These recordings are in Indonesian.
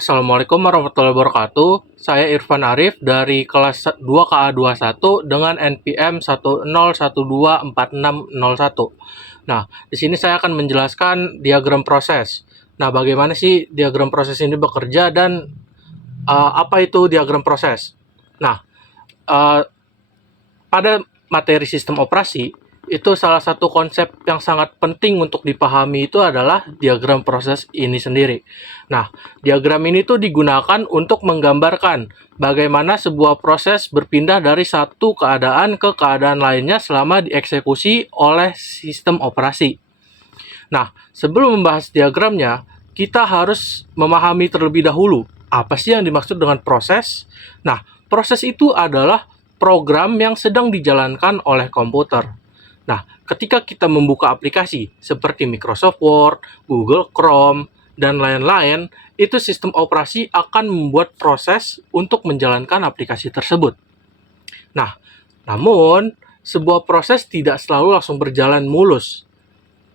Assalamualaikum warahmatullahi wabarakatuh. Saya Irfan Arif dari kelas 2KA21 dengan NPM 101246601. Nah, di sini saya akan menjelaskan diagram proses. Nah, bagaimana sih diagram proses ini bekerja dan apa itu diagram proses? Nah, uh, pada materi sistem operasi, itu salah satu konsep yang sangat penting untuk dipahami itu adalah diagram proses ini sendiri. Nah, diagram ini tuh digunakan untuk menggambarkan bagaimana sebuah proses berpindah dari satu keadaan ke keadaan lainnya selama dieksekusi oleh sistem operasi. Nah, sebelum membahas diagramnya, kita harus memahami terlebih dahulu apa sih yang dimaksud dengan proses. Nah, proses itu adalah program yang sedang dijalankan oleh komputer. Nah, ketika kita membuka aplikasi seperti Microsoft Word, Google Chrome, dan lain-lain, itu sistem operasi akan membuat proses untuk menjalankan aplikasi tersebut. Nah, namun sebuah proses tidak selalu langsung berjalan mulus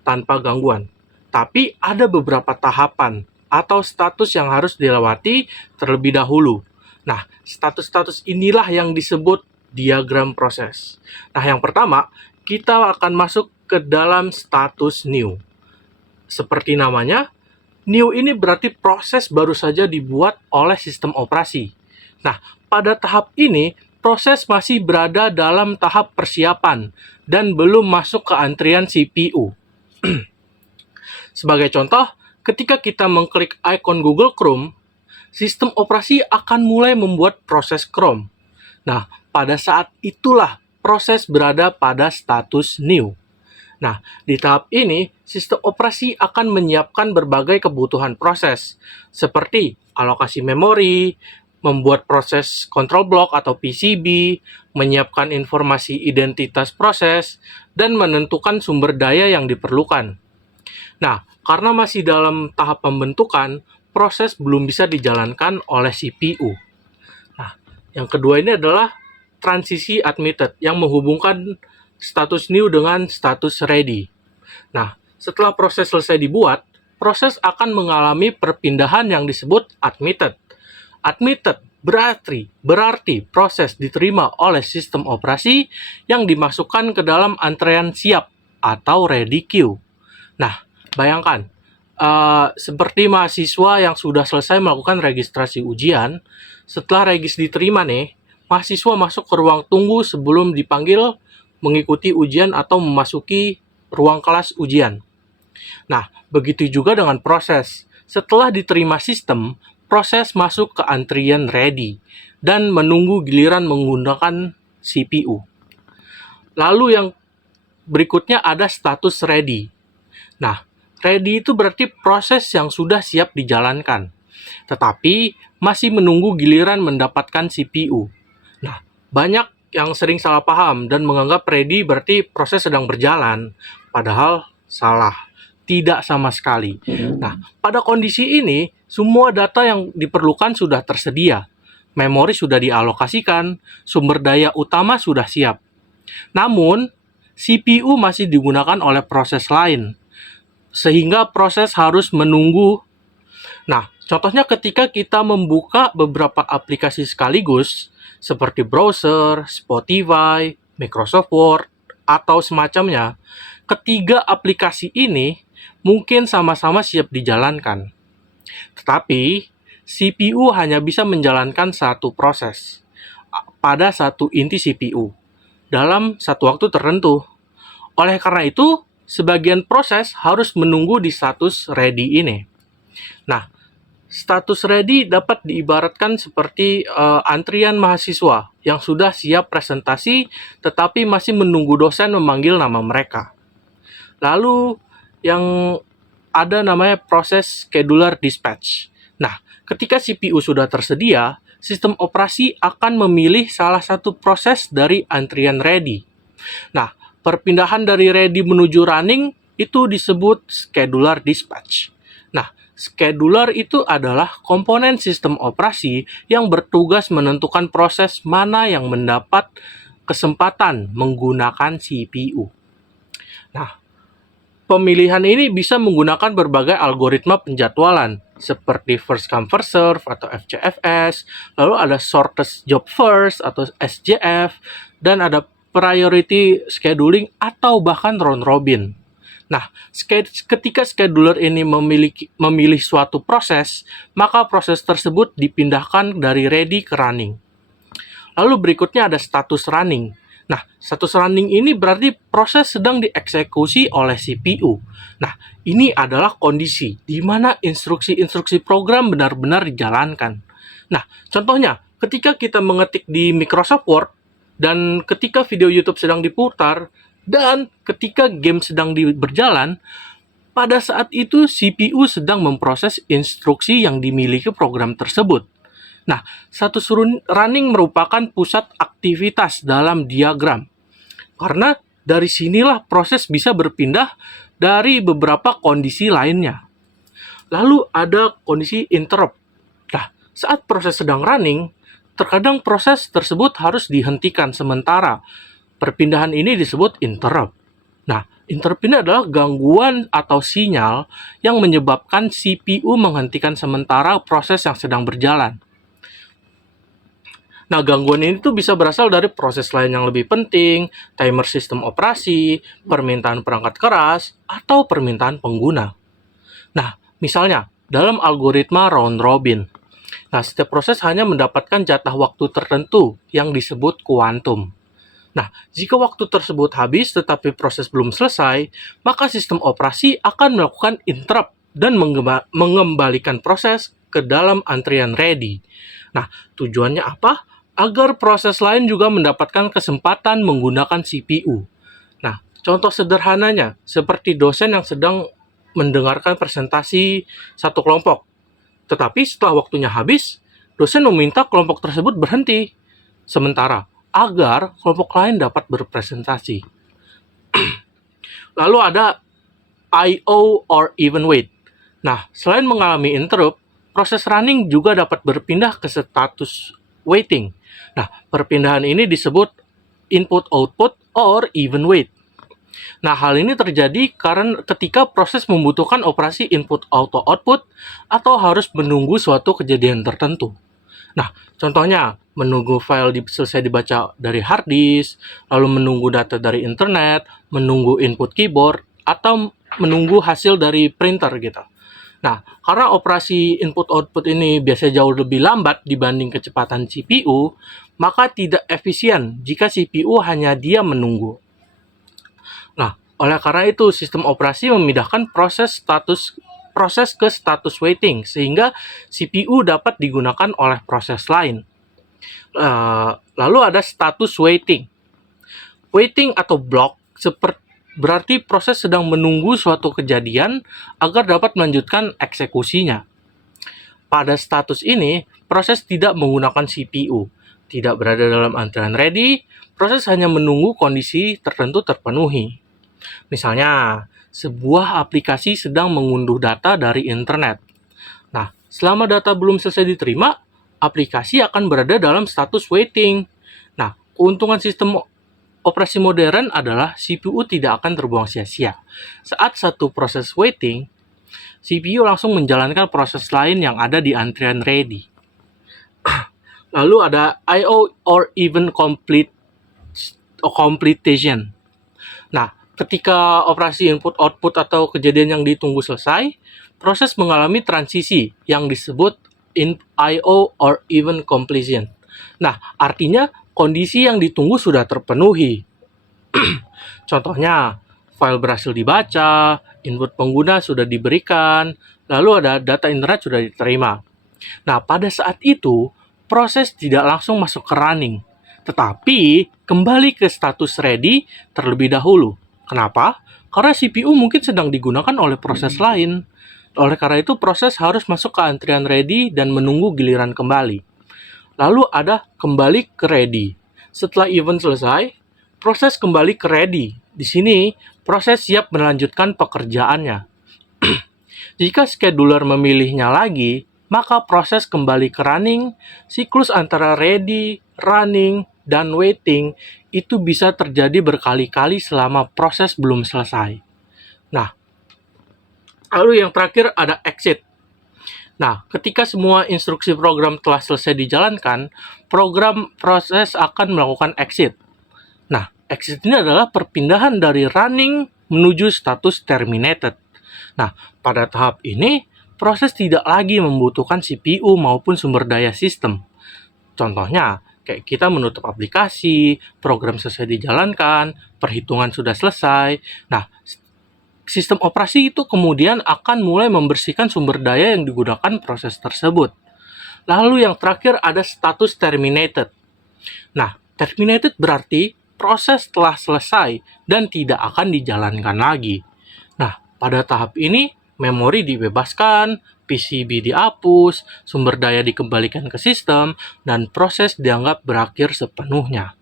tanpa gangguan. Tapi ada beberapa tahapan atau status yang harus dilewati terlebih dahulu. Nah, status-status inilah yang disebut diagram proses. Nah, yang pertama, kita akan masuk ke dalam status new. Seperti namanya, new ini berarti proses baru saja dibuat oleh sistem operasi. Nah, pada tahap ini, proses masih berada dalam tahap persiapan dan belum masuk ke antrian CPU. Sebagai contoh, ketika kita mengklik ikon Google Chrome, sistem operasi akan mulai membuat proses Chrome. Nah, pada saat itulah proses berada pada status new. Nah, di tahap ini, sistem operasi akan menyiapkan berbagai kebutuhan proses, seperti alokasi memori, membuat proses control block atau PCB, menyiapkan informasi identitas proses, dan menentukan sumber daya yang diperlukan. Nah, karena masih dalam tahap pembentukan, proses belum bisa dijalankan oleh CPU. Nah, yang kedua ini adalah transisi admitted yang menghubungkan status new dengan status ready. Nah, setelah proses selesai dibuat, proses akan mengalami perpindahan yang disebut admitted. Admitted berarti proses diterima oleh sistem operasi yang dimasukkan ke dalam antrean siap atau ready queue. Nah, bayangkan, seperti mahasiswa yang sudah selesai melakukan registrasi ujian, setelah regis diterima nih, mahasiswa masuk ke ruang tunggu sebelum dipanggil mengikuti ujian atau memasuki ruang kelas ujian. Nah, begitu juga dengan proses. Setelah diterima sistem, proses masuk ke antrian ready dan menunggu giliran menggunakan CPU. Lalu yang berikutnya ada status ready. Nah, ready itu berarti proses yang sudah siap dijalankan, tetapi masih menunggu giliran mendapatkan CPU. Nah, banyak yang sering salah paham dan menganggap ready berarti proses sedang berjalan, padahal salah. Tidak sama sekali. Nah, pada kondisi ini, semua data yang diperlukan sudah tersedia. Memori sudah dialokasikan, sumber daya utama sudah siap. Namun, CPU masih digunakan oleh proses lain, sehingga proses harus menunggu. Nah, contohnya ketika kita membuka beberapa aplikasi sekaligus, seperti browser, Spotify, Microsoft Word, atau semacamnya, ketiga aplikasi ini mungkin sama-sama siap dijalankan. Tetapi, CPU hanya bisa menjalankan satu proses pada satu inti CPU dalam satu waktu tertentu. Oleh karena itu, sebagian proses harus menunggu di status ready ini. Nah, status ready dapat diibaratkan seperti antrian mahasiswa yang sudah siap presentasi tetapi masih menunggu dosen memanggil nama mereka. Lalu yang ada namanya proses scheduler dispatch. Nah, ketika CPU sudah tersedia, sistem operasi akan memilih salah satu proses dari antrian ready. Nah, perpindahan dari ready menuju running itu disebut scheduler dispatch. Nah, scheduler itu adalah komponen sistem operasi yang bertugas menentukan proses mana yang mendapat kesempatan menggunakan CPU. Nah, Pemilihan ini bisa menggunakan berbagai algoritma penjadwalan, seperti first come first serve atau FCFS, lalu ada shortest job first atau SJF, dan ada priority scheduling atau bahkan round robin. Nah, ketika scheduler ini memilih suatu proses, maka proses tersebut dipindahkan dari ready ke running. Lalu berikutnya ada status running. Nah, status running ini berarti proses sedang dieksekusi oleh CPU. Nah, ini adalah kondisi di mana instruksi-instruksi program benar-benar dijalankan. Nah, contohnya, ketika kita mengetik di Microsoft Word, dan ketika video YouTube sedang diputar, dan ketika game sedang berjalan, pada saat itu CPU sedang memproses instruksi yang dimiliki program tersebut. Nah, status running merupakan pusat aktivitas dalam diagram. Karena dari sinilah proses bisa berpindah dari beberapa kondisi lainnya. Lalu ada kondisi interrupt. Nah, saat proses sedang running, terkadang proses tersebut harus dihentikan sementara. Perpindahan ini disebut interrupt. Nah, interrupt ini adalah gangguan atau sinyal yang menyebabkan CPU menghentikan sementara proses yang sedang berjalan. Nah, gangguan ini tuh bisa berasal dari proses lain yang lebih penting, timer sistem operasi, permintaan perangkat keras, atau permintaan pengguna. Nah, misalnya, dalam algoritma round robin. Nah, setiap proses hanya mendapatkan jatah waktu tertentu yang disebut kuantum. Nah, jika waktu tersebut habis tetapi proses belum selesai, maka sistem operasi akan melakukan interrupt dan mengembalikan proses ke dalam antrian ready. Nah, tujuannya apa? Agar proses lain juga mendapatkan kesempatan menggunakan CPU. Nah, contoh sederhananya, seperti dosen yang sedang mendengarkan presentasi satu kelompok. Tetapi setelah waktunya habis, dosen meminta kelompok tersebut berhenti sementara, agar kelompok lain dapat berpresentasi. Lalu ada I/O or even wait. Nah, selain mengalami interrupt, proses running juga dapat berpindah ke status waiting. Nah, perpindahan ini disebut input-output or even wait. Nah, hal ini terjadi karena ketika proses membutuhkan operasi input auto output atau harus menunggu suatu kejadian tertentu. Nah, contohnya menunggu file selesai dibaca dari hard disk, lalu menunggu data dari internet, menunggu input keyboard, atau menunggu hasil dari printer gitu. Nah, karena operasi input-output ini biasanya jauh lebih lambat dibanding kecepatan CPU, maka tidak efisien jika CPU hanya diam menunggu. Nah, oleh karena itu, sistem operasi memindahkan proses ke status waiting, sehingga CPU dapat digunakan oleh proses lain. Lalu ada status waiting. Waiting atau block berarti proses sedang menunggu suatu kejadian agar dapat melanjutkan eksekusinya. Pada status ini, proses tidak menggunakan CPU, tidak berada dalam antrian ready, proses hanya menunggu kondisi tertentu terpenuhi. Misalnya, sebuah aplikasi sedang mengunduh data dari internet. Nah, selama data belum selesai diterima, aplikasi akan berada dalam status waiting. Nah, keuntungan sistem operasi modern adalah CPU tidak akan terbuang sia-sia. Saat satu proses waiting, CPU langsung menjalankan proses lain yang ada di antrian ready. Lalu ada I/O or even completion. Nah, ketika operasi input-output atau kejadian yang ditunggu selesai, proses mengalami transisi yang disebut I/O or even completion. Nah, artinya kondisi yang ditunggu sudah terpenuhi. Contohnya, file berhasil dibaca, input pengguna sudah diberikan, lalu ada data internet sudah diterima. Nah, pada saat itu, proses tidak langsung masuk ke running, tetapi kembali ke status ready terlebih dahulu. Kenapa? Karena CPU mungkin sedang digunakan oleh proses lain. Oleh karena itu, proses harus masuk ke antrian ready dan menunggu giliran kembali. Lalu ada kembali ke ready. Setelah event selesai, proses kembali ke ready. Di sini, proses siap melanjutkan pekerjaannya. Jika scheduler memilihnya lagi, maka proses kembali ke running. Siklus antara ready, running, dan waiting itu bisa terjadi berkali-kali selama proses belum selesai. Nah, lalu yang terakhir ada exit. Nah, ketika semua instruksi program telah selesai dijalankan, program proses akan melakukan exit. Nah, exit ini adalah perpindahan dari running menuju status terminated. Nah, pada tahap ini, proses tidak lagi membutuhkan CPU maupun sumber daya sistem. Contohnya, kayak kita menutup aplikasi, program selesai dijalankan, perhitungan sudah selesai. Nah, sistem operasi itu kemudian akan mulai membersihkan sumber daya yang digunakan proses tersebut. Lalu yang terakhir ada status terminated. Nah, terminated berarti proses telah selesai dan tidak akan dijalankan lagi. Nah, pada tahap ini, memori dibebaskan, PCB dihapus, sumber daya dikembalikan ke sistem, dan proses dianggap berakhir sepenuhnya.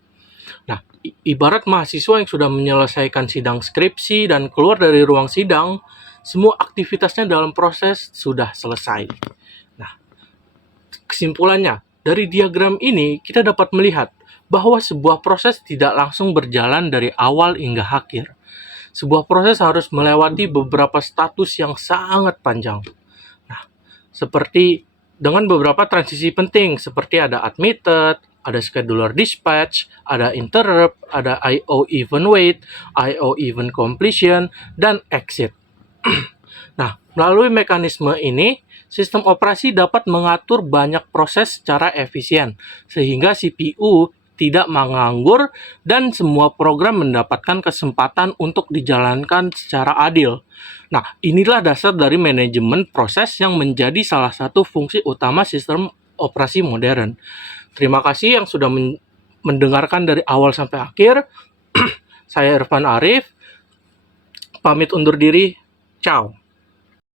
Nah, ibarat mahasiswa yang sudah menyelesaikan sidang skripsi dan keluar dari ruang sidang, semua aktivitasnya dalam proses sudah selesai. Nah, kesimpulannya, dari diagram ini kita dapat melihat bahwa sebuah proses tidak langsung berjalan dari awal hingga akhir. Sebuah proses harus melewati beberapa status yang sangat panjang. Nah, seperti dengan beberapa transisi penting, seperti ada admitted, ada scheduler dispatch, ada interrupt, ada I/O event wait, I/O event completion, dan exit. Nah, melalui mekanisme ini, sistem operasi dapat mengatur banyak proses secara efisien, sehingga CPU tidak menganggur dan semua program mendapatkan kesempatan untuk dijalankan secara adil. Nah, inilah dasar dari manajemen proses yang menjadi salah satu fungsi utama sistem operasi modern. Terima kasih yang sudah mendengarkan dari awal sampai akhir. Saya Irfan Arif, pamit undur diri. Ciao.